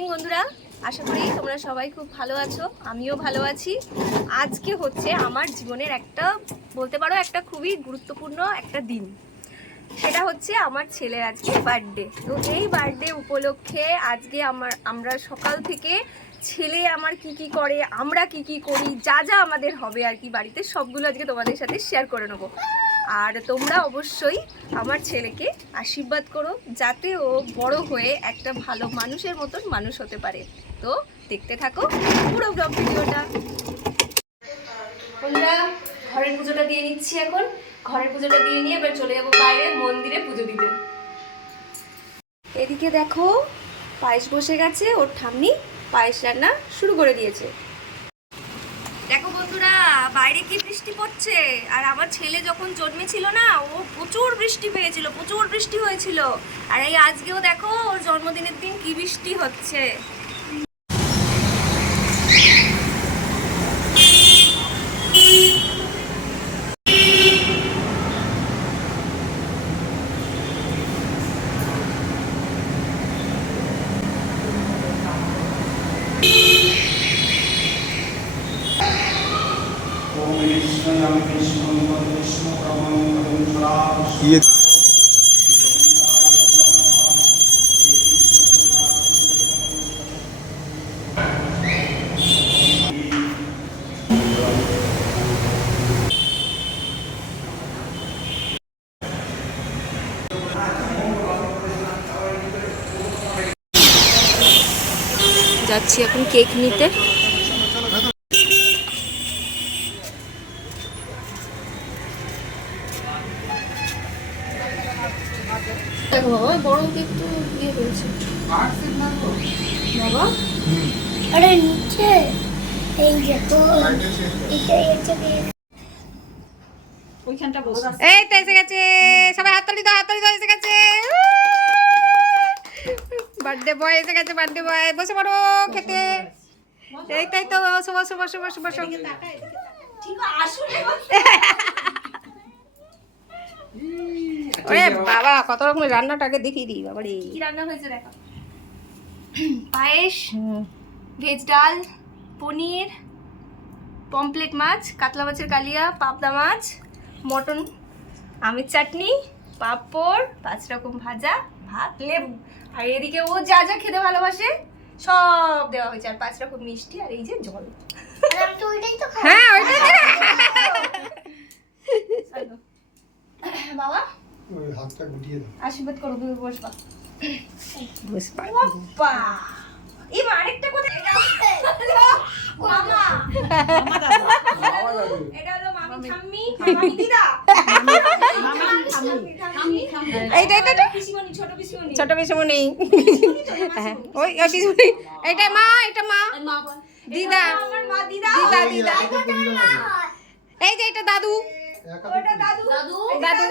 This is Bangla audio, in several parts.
মর্নিং বন্ধুরা, আশা করি তোমরা সবাই খুব ভালো আছো। আমিও ভালো আছি। আজকে হচ্ছে আমার জীবনের একটা বলতে পারো একটা খুবই গুরুত্বপূর্ণ একটা দিন। সেটা হচ্ছে আমার ছেলের আজকে বার্থডে। তো এই বার্থডে উপলক্ষে আজকে আমরা সকাল থেকে ছেলে আমার কি করে, আমরা কি করি, যা যা আমাদের হবে আর কি বাড়িতে, সবগুলো আজকে তোমাদের সাথে শেয়ার করে নেবো। আর তোমরা অবশ্যই আমার ছেলেকে আশীর্বাদ করো যাতে ও বড় হয়ে একটা ভালো মানুষের মতন মানুষ হতে পারে। তো দেখতে থাকো পুরো ব্লগ ভিডিওটা। বন্ধুরা, ঘরের পুজোটা দিয়ে নিচ্ছি। এখন ঘরের পুজোটা দিয়ে নিয়ে এবার চলে যাবো বাইরে মন্দিরে পুজো দিতে। এদিকে দেখো পায়েস বসে গেছে, ওর ঠাম্মি পায়েস রান্না শুরু করে দিয়েছে। দেখো বন্ধুরা, বাইরে কি বৃষ্টি পড়ছে। আর আমার ছেলে যখন জন্মেছিল না, ও প্রচুর বৃষ্টি পেয়েছিল, প্রচুর বৃষ্টি হয়েছিল। আর এই আজকেও দেখো ওর জন্মদিনের দিন কি বৃষ্টি হচ্ছে। যাচ্ছি এখন কেক নিতে। দেখো বাবা, বড় কেক তো দিয়ে রয়েছে বাবা। আরে নিচে এই দেখো, ওইখানটা বসে। এই তো এসে গেছে, সবাই হাততালি দাও, হাততালি দাও, এসে গেছে। বার্থডে বয় এসে গেছে, বার্থডে বয়। বসে পড়ো খেতে। এই তাই তো, বসো বসো বসো বসো বসো। ওরে বাবা, কত রকমের রান্নাটাকে দেখিয়ে দিই বাবা রে। কি রান্না হয়েছে দেখো। পায়েস, ভেজ ডাল, পনির, পমপ্লেট মাছ, কাতলা মাছের কালিয়া, পাবদা মাছ, মটন, আমের চাটনি, পাঁপড়, 5 রকম ভাজা, ভাত, লেবু। আর এদিকে ও যা যা খেতে ভালোবাসে সব দেওয়া হয়েছে। আর 5 রকম মিষ্টি, আর এই যে জল। হ্যাঁ ওইটাই বাবা, হাতটা গুটিয়ে দাও। আশীর্বাদ করো, তুমি বসবা। বসবা বাবা। এবার আরেকটা কথা, মামা এটা হলো মামি ঠাম্মি, মামি দিদা, এইটা পিসিমণি, ছোট পিসিমণি, ছোট পিসিমণি। ওই পিসিমণি, এটা মা, এটা মা, দিদা, আমার মা, দিদা, দিদা, দিদা। এই যে এটা দাদু, ওটা দাদু, দাদু, দাদু,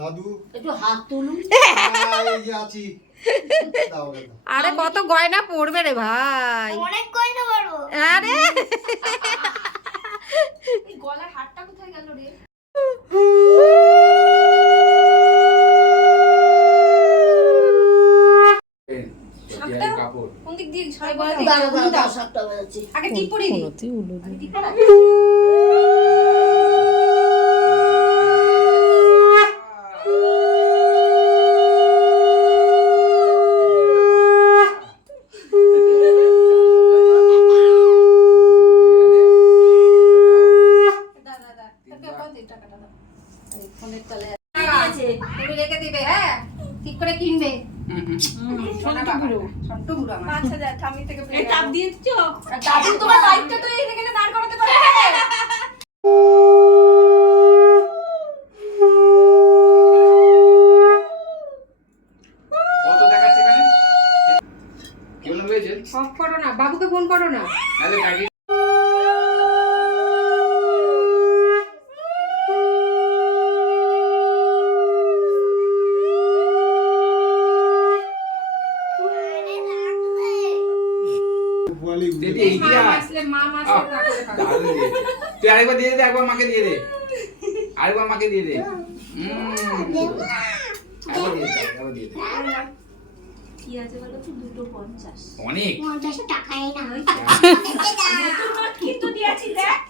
দাদু একটু হাত তুলুন। এই যে আছি। আরে কত গয়না পড়বে রে ভাই, অনেক গয়না পারবো। আরে এই গলার হারটা কোথায় গেল রে। কোন দিক দিয়ে সবাই বলে দাও সবটা বাজাচ্ছি। আগে টিপ পড়ি দি, আগে টিপ পড়া। তুমি রেখে দিবে, হ্যাঁ ঠিক করে কিনবে। আচ্ছা যা, ঠাম্মি থেকে পেয়ে চাপ দিয়ে দিচ্ছ। দাদু তোমার লাইটটা তো এখানে দাঁড় করাতে পারে। কত দেখাচ্ছে এখানে? কি হলো হয়েছে? অফ করো না, বাবুকে ফোন করো না। নালে গাড়ি দিদি এই দিয়া মা আসলে তারপরে খাবে। দারুণ দিয়েছে। তুই আরেকবার দিয়ে দে, একবার মাকে দিয়ে দে, আরেকবার মাকে দিয়ে দে। একবার দিয়ে দে, একবার দিয়ে দে। কি আছে বলো তো 250 অনেক 50 টাকাই না নতুন নোট কিন্তু দিয়েছি দেখ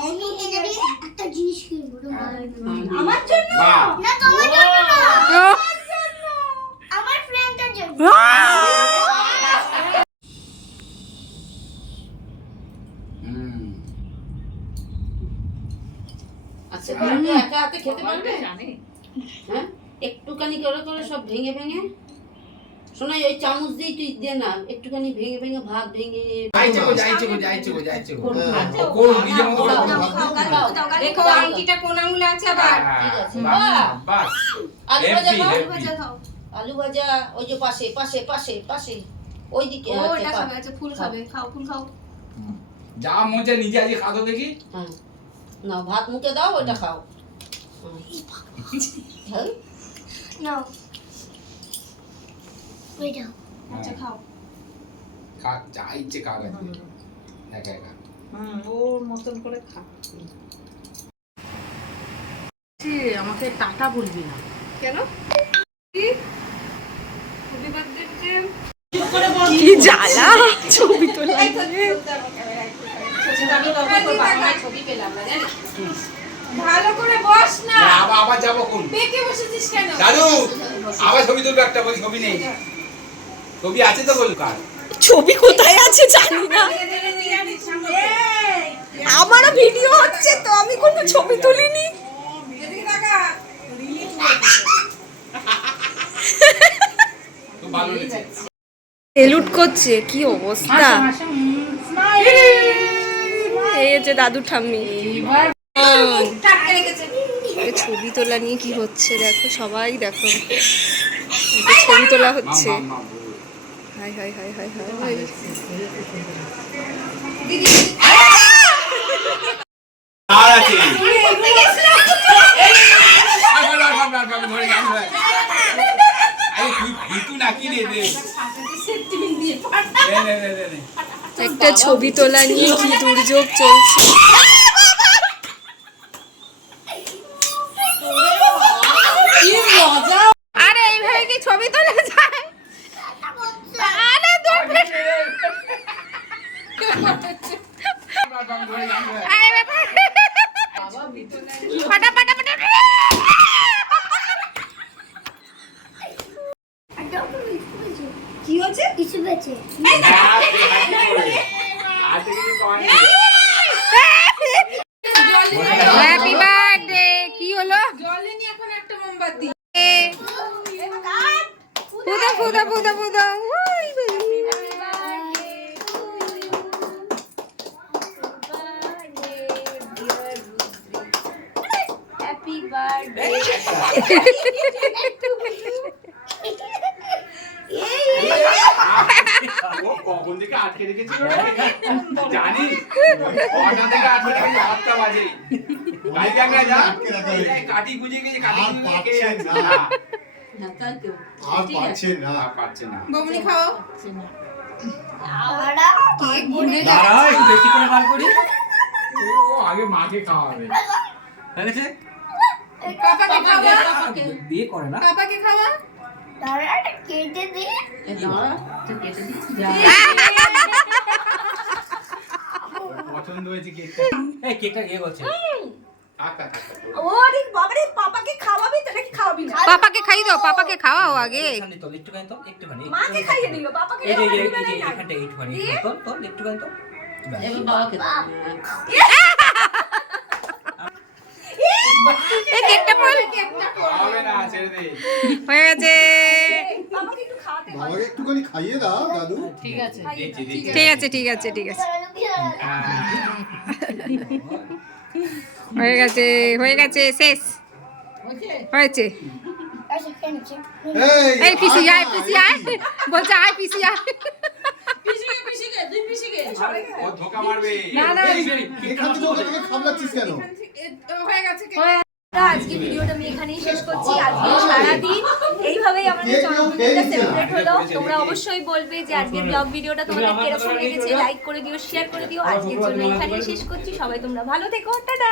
আমি এটা দিয়ে একটা জিনিস কিনবো আমার জন্য বাহ না তোমার জন্য না আমার ফ্রেন্ডের জন্য হুম আচ্ছা তো একা হাতে খেতে পারবে হ্যাঁ একটুখানি করে করে সব ভেঙে ভেঙে শোনা ওই চামচ দিয়ে তুই দে না একটুখানি ভেঙে ভেঙে ভাত ভেঙে যাইছে গো কোন নিজের মতো করে করো। দেখো আংটিটা কোন আঙ্গুলে আছে আবার ঠিক আছে। বাস আলু ভাজা খাও আলু ভাজা খাও আলু ভাজা ওই যে পাশে পাশে পাশে পাশে ওইদিকে ও এটা খাবে আচ্ছা ফুল খাবে খাও ফুল খাও যা মজা নিজে আজ খাতো দেখি হ্যাঁ না ভাত মুখে দাও ওটা খাও হ্যাঁ নাও ওইটা আচ্ছা খাও খা যা ইচ্ছে খা গেছে একা একা ওর মতন করে খা আমাকে টাটা বলবি না কেন হ্যাপি বার্থডে কি জ্বালা ছবি তোলা ছবি পেলাম না জানিস ভালো করে বস না না, আবার যাবো কোন বেঁকে বসেছিস কেন দাদু আবার ছবি তুলবে একটা বই ছবি নেই ছবি আছে তো বল কার ছবি কোথায় আছে জানি না আমারও ভিডিও হচ্ছে তো আমি কোনো ছবি তুলিনি তো ভালো লেগেছে সেলুট করছে কি অবস্থা এই যে দাদু ঠাম্মি এটা ছবি তোলা নিয়ে কি হচ্ছে দেখো সবাই দেখো এটা ছবি তোলা হচ্ছে hi hi hi hi hi আর আছে একটা ছবি তোলা নিয়ে কি দুর্যোগ চলছে আরে এইভাবে কি ছবি তোলা যায় আরে দূর ফাটা ফাটা ফাটা কি হচ্ছে কিছু বেঁচে হ্যাপি বার্থডে কি হলো ফুদা ফুদা ফুদা ফুদা হ্যাপি বার্থডে কখন থেকে আটকে রেখেছিল জানিস কটা থেকে আটকে রেখেছি 8টা বাজে গাড়ি ক্যামেরা যা কাটি গুজে গেছে কাটি আর গুজে পাচ্ছেন গেছে না। হ্যাঁ তাই তো আর পাচ্ছেন না আর পারছে না বমনি খাও কেক ভুলে দাঁড়া একটু বেশি করে বার করি ও আগে মাকে খাওয়াবে ঠিক আছে পাপাকে খাওয়া বিয়ে করে না পাপাকে খাওয়া দাঁড়াটা কেটে দে এ দাঁড়া তুই কেটে দিস যা পছন্দ হয়েছে কেকটা এই কেকটা এ বলছে কাকা ওরে বাবারে পাপাকে খাওয়াবি তো নাকি খাওয়াবি না পাপাকে খাই দাও পাপাকে খাওয়াও আগে একটুখানি মাকে খাইয়ে দিল পাপাকে এই যে খাওয়াবি এই না যে না এখানটা একটুখানি তো একটুখানি তো এবার বাবাকে দাও এই কেকটা বল খাওয়াবে না ছেড়ে দে হয়ে গেছে পাপাকে একটু খাওয়াতে হয় বাবাকে একটুখানি খাইয়ে দাও দাদু ঠিক আছে দিচ্ছি দিচ্ছি ঠিক আছে ঠিক আছে ঠিক আছে হয়ে গেছে শেষ হয়েছে আচ্ছা কেন চেক এই পিসি আয় পিসি আয় বলছে আয় পিসি আয় ও ধোকা মারবে এখান থেকে ওখান থেকে খাবলাচ্ছিস কেন আজকে ভিডিওটা আমি এখানেই শেষ করছি আজকে সারাদিন এইভাবেই আমাদের জন্মদিনটা সেলিব্রেট হলো তোমরা অবশ্যই বলবে যে আজকের ব্লগ ভিডিওটা তোমাদের কিরকম লেগেছে লাইক করে দিও শেয়ার করে দিও আজকের জন্য এখানেই শেষ করছি সবাই তোমরা ভালো থেকো টাটা